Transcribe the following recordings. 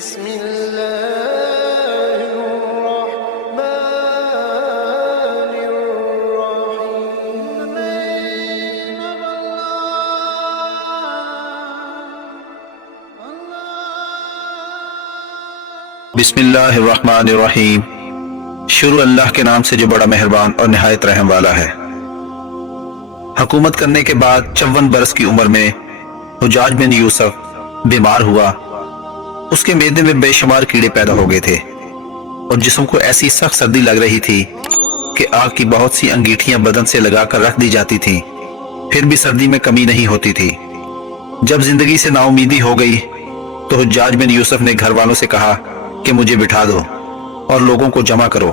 بسم الله الرحمن الرحيم. بسم اللہ الرحمن الرحیم. شروع اللہ کے نام سے جو بڑا مہربان اور نہایت رحم والا ہے. حکومت کرنے کے بعد 54 برس کی عمر میں حجاج بن یوسف بیمار ہوا. اس کے معدے میں بے شمار کیڑے پیدا ہو گئے تھے اور جسم کو ایسی سخت سردی لگ رہی تھی کہ آگ کی بہت سی انگیٹھیاں بدن سے لگا کر رکھ دی جاتی تھیں، پھر بھی سردی میں کمی نہیں ہوتی تھی. جب زندگی سے نا امیدی ہو گئی تو حجاج بن یوسف نے گھر والوں سے کہا کہ مجھے بٹھا دو اور لوگوں کو جمع کرو.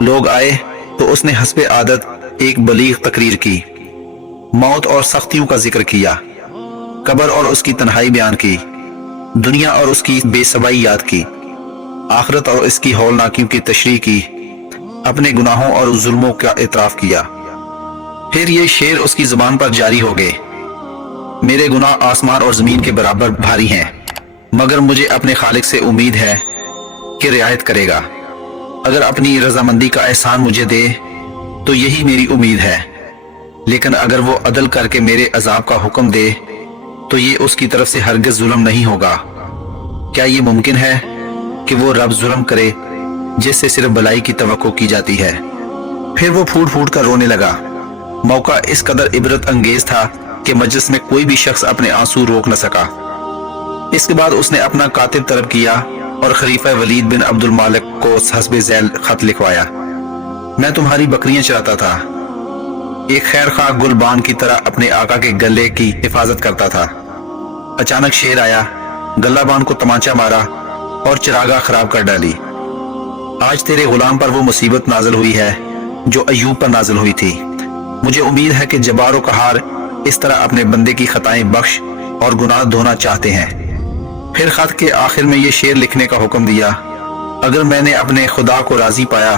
لوگ آئے تو اس نے حسب عادت ایک بلیغ تقریر کی، موت اور سختیوں کا ذکر کیا، قبر اور اس کی تنہائی بیان کی، دنیا اور اس کی بے سبائی یاد کی، آخرت اور اس کی ہولناکیوں کی تشریح کی، اپنے گناہوں اور ظلموں کا اعتراف کیا. پھر یہ شعر اس کی زبان پر جاری ہو گئے: میرے گناہ آسمان اور زمین کے برابر بھاری ہیں، مگر مجھے اپنے خالق سے امید ہے کہ رعایت کرے گا. اگر اپنی رضامندی کا احسان مجھے دے تو یہی میری امید ہے، لیکن اگر وہ عدل کر کے میرے عذاب کا حکم دے تو یہ اس کی طرف سے ہرگز ظلم نہیں ہوگا. کیا یہ ممکن ہے کہ وہ رب ظلم کرے جس سے صرف بلائی کی توقع کی جاتی ہے؟ پھر وہ پھوٹ پھوٹ کر رونے لگا. موقع اس قدر عبرت انگیز تھا کہ مجلس میں کوئی بھی شخص اپنے آنسو روک نہ سکا. اس کے بعد اس نے اپنا کاتب طلب کیا اور خلیفہ ولید بن عبد المالک کو حسب ذیل خط لکھوایا: میں تمہاری بکریاں چراتا تھا، ایک خیر خواہ گلبان کی طرح اپنے آقا کے گلے کی حفاظت کرتا تھا. اچانک شیر آیا، گلہ بان کو تمانچہ مارا اور چراگاہ خراب کر ڈالی. آج تیرے غلام پر وہ مصیبت نازل ہوئی ہے جو ایوب پر نازل ہوئی تھی. مجھے امید ہے کہ جبار و قہار اس طرح اپنے بندے کی خطائیں بخش اور گناہ دھونا چاہتے ہیں. پھر خط کے آخر میں یہ شعر لکھنے کا حکم دیا: اگر میں نے اپنے خدا کو راضی پایا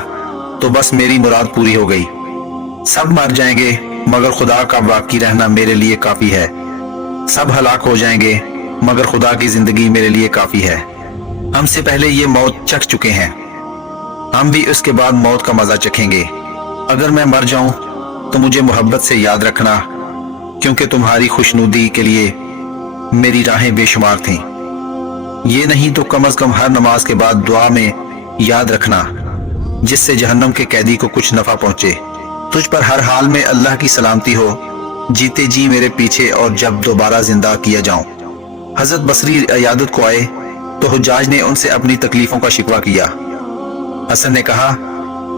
تو بس میری مراد پوری ہو گئی. سب مر جائیں گے مگر خدا کا باقی رہنا میرے لیے کافی ہے. سب ہلاک ہو جائیں گے مگر خدا کی زندگی میرے لیے کافی ہے. ہم سے پہلے یہ موت چکھ چکے ہیں، ہم بھی اس کے بعد موت کا مزہ چکھیں گے. اگر میں مر جاؤں تو مجھے محبت سے یاد رکھنا، کیونکہ تمہاری خوشنودی کے لیے میری راہیں بے شمار تھیں. یہ نہیں تو کم از کم ہر نماز کے بعد دعا میں یاد رکھنا، جس سے جہنم کے قیدی کو کچھ نفع پہنچے. تجھ پر ہر حال میں اللہ کی سلامتی ہو، جیتے جی میرے پیچھے اور جب دوبارہ زندہ کیا جاؤں. حضرت بصری عیادت کو آئے تو حجاج نے ان سے اپنی تکلیفوں کا شکوہ کیا. حسن نے کہا: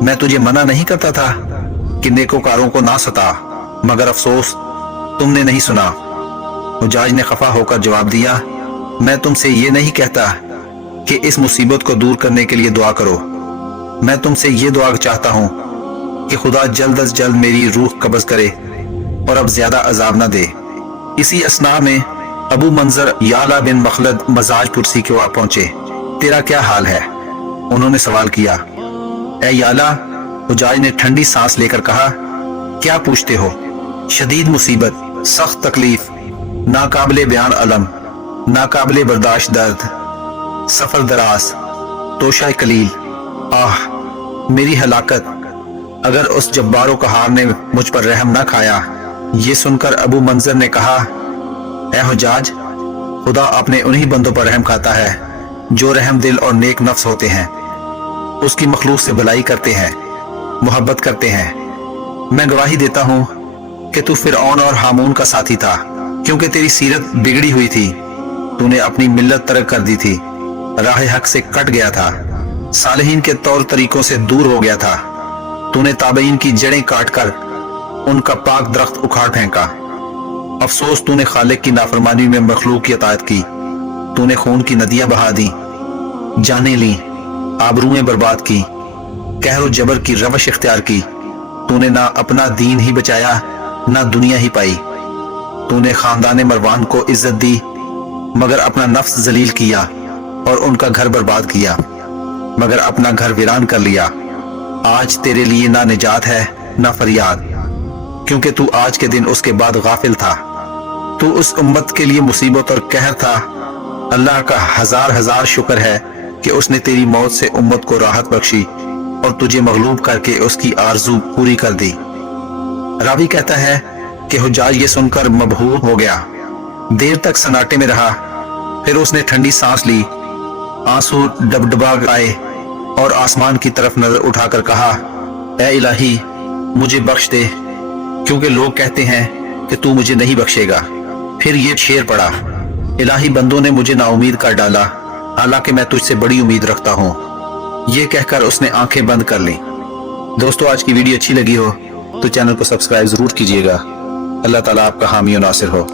میں تجھے منع نہیں کرتا تھا کہ نیکوکاروں کو نہ ستا، مگر افسوس تم نے نہیں سنا. حجاج نے خفا ہو کر جواب دیا: میں تم سے یہ نہیں کہتا کہ اس مصیبت کو دور کرنے کے لیے دعا کرو، میں تم سے یہ دعا چاہتا ہوں کہ خدا جلد از جلد میری روح قبض کرے اور اب زیادہ عذاب نہ دے. اسی اثناء میں ابو منظر یعلا بن مخلد مزاج پرسی کے وہاں پہنچے. تیرا کیا حال ہے؟ انہوں نے سوال کیا. اے یعلا، حجاج نے ٹھنڈی سانس لے کر کہا: کیا پوچھتے ہو؟ شدید مصیبت، سخت تکلیف، ناقابل بیان علم، ناقابل برداشت درد، سفر دراز، توشہ قلیل، آہ میری ہلاکت. اگر اس جبار و قہار نے مجھ پر رحم نہ کھایا. یہ سن کر ابو منظر نے کہا: اے حجاج، خدا اپنے انہی بندوں پر رحم کھاتا ہے جو رحم دل اور نیک نفس ہوتے ہیں، اس کی مخلوق سے بھلائی کرتے ہیں، محبت کرتے ہیں. میں گواہی دیتا ہوں کہ تو فرعون اور ہامون کا ساتھی تھا، کیونکہ تیری سیرت بگڑی ہوئی تھی. تو نے اپنی ملت ترک کر دی تھی، راہ حق سے کٹ گیا تھا، صالحین کے طور طریقوں سے دور ہو گیا تھا. تو نے تابعین کی جڑیں کاٹ کر ان کا پاک درخت اکھاڑ پھینکا. افسوس تو نے خالق کی نافرمانی میں مخلوق کی اطاعت کی. تو نے خون کی ندیاں بہا دیں، جانیں لیں، آبروئیں برباد کی، قہر و جبر کی روش اختیار کی. تو نے نہ اپنا دین ہی بچایا نہ دنیا ہی پائی. تو نے خاندان مروان کو عزت دی مگر اپنا نفس ذلیل کیا اور ان کا گھر برباد کیا مگر اپنا گھر ویران کر لیا. آج تیرے لیے نہ نجات ہے نہ فریاد، کیونکہ تو آج کے دن اس کے بعد غافل تھا. تو اس امت کے لیے مصیبت اور قہر تھا اللہ کا ہزار ہزار شکر ہے کہ اس نے تیری موت سے امت کو راحت بخشی اور تجھے مغلوب کر کے اس کی آرزو پوری کر دی۔ راوی کہتا ہے کہ حجاج یہ سن کر مبہوت ہو گیا، دیر تک سناٹے میں رہا، پھر اس نے ٹھنڈی سانس لی، آنسو ڈبڈبا آئے اور آسمان کی طرف نظر اٹھا کر کہا، اے الہی مجھے بخش دے، کیونکہ لوگ کہتے ہیں کہ تو مجھے نہیں بخشے گا۔ پھر یہ شعر پڑا، الہی بندوں نے مجھے نا امید کر ڈالا، حالانکہ میں تجھ سے بڑی امید رکھتا ہوں۔ یہ کہہ کر اس نے آنکھیں بند کر لیں۔ دوستو آج کی ویڈیو اچھی لگی ہو تو چینل کو سبسکرائب ضرور کیجیے گا۔ اللہ تعالیٰ آپ کا حامی و ناصر ہو۔